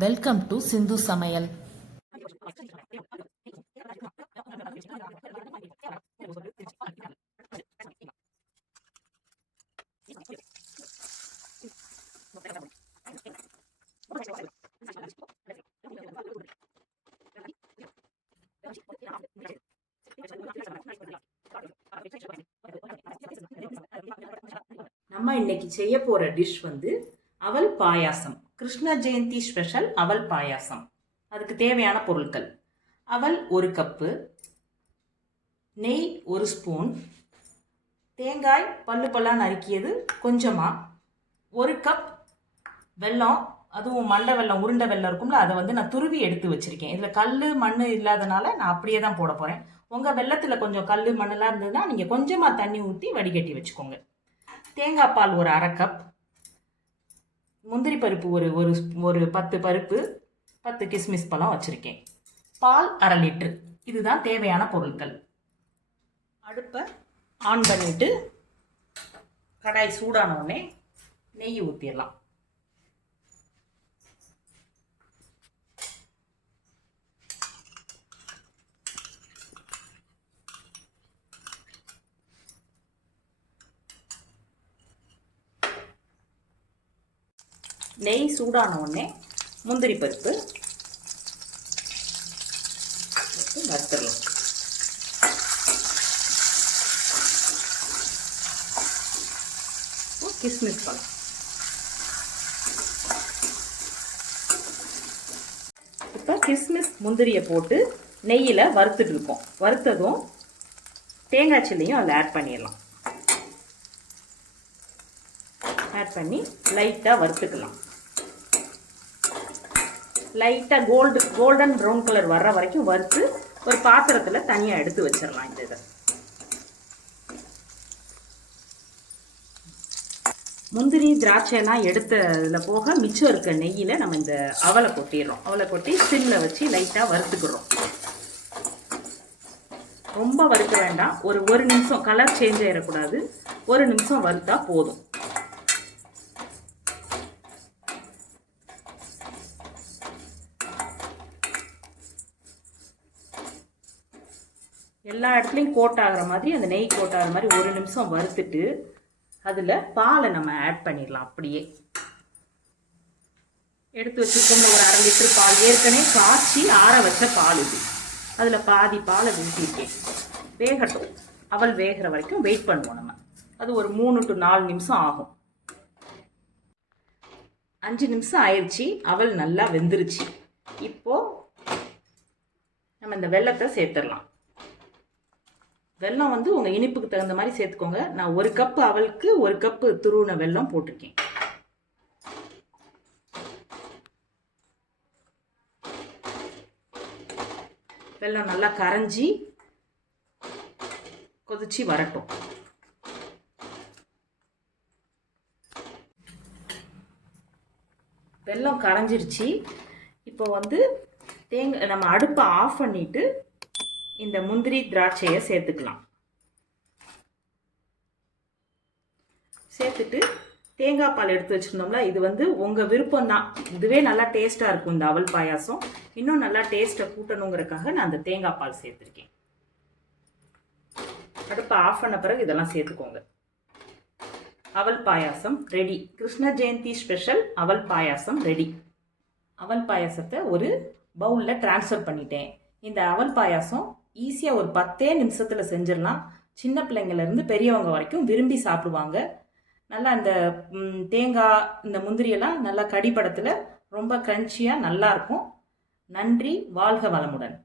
Welcome to சிந்து சமையல். நம்ம இன்னைக்கு செய்ய போற டிஷ் அவல் பாயாசம். கிருஷ்ண ஜெயந்தி ஸ்பெஷல் அவல் பாயாசம். அதுக்கு தேவையான பொருட்கள்: அவல் 1 கப்பு, நெய் 1 ஸ்பூன், தேங்காய் பல்லு பல்லா நறுக்கியது கொஞ்சமா, 1 கப் வெல்லம், அதுவும் மண்டை வெல்லம், உருண்டை வெல்லம் இருக்கும்ல, அதை நான் துருவி எடுத்து வச்சிருக்கேன். இதில் கல் மண் இல்லாதனால நான் அப்படியே தான் போட போகிறேன். உங்கள் வெல்லத்தில் கொஞ்சம் கல் மண்ணெல்லாம் இருந்ததுன்னா நீங்கள் கொஞ்சமாக தண்ணி ஊற்றி வடிகட்டி வச்சுக்கோங்க. தேங்காய் பால் 1 1/2 கப், முந்திரி பருப்பு ஒரு 10 பருப்பு, 10 கிஸ்மிஸ் பழம் வச்சுருக்கேன், பால் 1/2 லிட்டர். இதுதான் தேவையான பொருட்கள். அடுப்பை ஆன் பண்ணிவிட்டு கடாய் சூடானோடனே நெய் ஊற்றிடலாம். நெய் சூடான உடனே முந்திரி பருப்பு வறுத்துடலாம். கிஸ்மிஸ் பழம், இப்போ கிஸ்மிஸ் முந்திரியை போட்டு நெய்யில் வறுத்துட்டு இருக்கோம். வறுத்ததும் தேங்காய் சில்லியும் அதில் ஆட் பண்ணிடலாம். ஆட் பண்ணி லைட்டாக வறுத்துக்கலாம். லைட்டாக கோல்டன் ப்ரௌன் கலர் வர்ற வரைக்கும் வறுத்து ஒரு பாத்திரத்தில் தனியாக எடுத்து வச்சிடலாம். இந்த இதை முந்திரி திராட்சைலாம் எடுத்ததில் போக மிச்சம் இருக்க நெய்யில் நம்ம இந்த அவலை கொட்டிடுறோம். அவலை கொட்டி சிம்மில் வச்சு லைட்டாக வறுத்துக்கிறோம். ரொம்ப வறுக்க வேண்டாம். ஒரு நிமிஷம், கலர் சேஞ்ச் ஆகிடக்கூடாது. 1 நிமிஷம் வறுத்தா போதும். எல்லா இடத்துலையும் கோட் ஆகிற மாதிரி, அந்த நெய் கோட் ஆகிற மாதிரி 1 நிமிஷம் வறுத்துட்டு அதில் பாலை நம்ம ஆட் பண்ணிடலாம். அப்படியே எடுத்து வச்சுக்கோங்க. ஒரு 1/2 லிட்டர் பால், ஏற்கனவே காய்ச்சி ஆற வச்ச பால் இது. அதில் பாதி பாலை ஊற்றிருக்கேன். வேகட்டும். அவல் வேகிற வரைக்கும் வெயிட் பண்ணுவோம் நம்ம. அது ஒரு 3 to 4 நிமிஷம் ஆகும். 5 நிமிஷம் ஆயிடுச்சு. அவல் நல்லா வெந்துருச்சு. இப்போது நம்ம இந்த வெல்லத்தை சேர்த்துடலாம். வெல்லம் உங்கள் இனிப்புக்கு தகுந்த மாதிரி சேர்த்துக்கோங்க. நான் 1 கப்பு அவலுக்கு 1 கப்பு துருவின வெல்லம் போட்டிருக்கேன். வெல்லம் நல்லா கரைஞ்சி கொதிச்சு வரட்டும். வெல்லம் கரைஞ்சிருச்சு. இப்போ நம்ம அடுப்பை ஆஃப் பண்ணிட்டு இந்த முந்திரி திராட்சையை சேர்த்துக்கலாம். சேர்த்துட்டு தேங்காய் பால் எடுத்து வச்சுருந்தோம்ல, இது உங்கள் விருப்பம்தான். இதுவே நல்லா டேஸ்ட்டாக இருக்கும். இந்த அவல் பாயாசம் இன்னும் நல்லா டேஸ்ட்டை கூட்டணுங்கிறதுக்காக நான் அந்த தேங்காய் பால் சேர்த்துருக்கேன். அடுப்பை ஆஃப் பண்ண பிறகு இதெல்லாம் சேர்த்துக்கோங்க. அவல் பாயாசம் ரெடி. கிருஷ்ண ஜெயந்தி ஸ்பெஷல் அவல் பாயாசம் ரெடி. அவல் பாயாசத்தை ஒரு பவுலில் ட்ரான்ஸ்ஃபர் பண்ணிட்டேன். இந்த அவல் பாயாசம் ஈஸியாக ஒரு 10 நிமிஷத்தில் செஞ்சிடலாம். சின்ன பிள்ளைங்கள்லேருந்து பெரியவங்க வரைக்கும் விரும்பி சாப்பிடுவாங்க. நல்லா இந்த தேங்காய், இந்த முந்திரியெல்லாம் நல்லா கடிப்படத்தில் ரொம்ப க்ரன்ச்சியாக நல்லாயிருக்கும். நன்றி. வாழ்க வளமுடன்.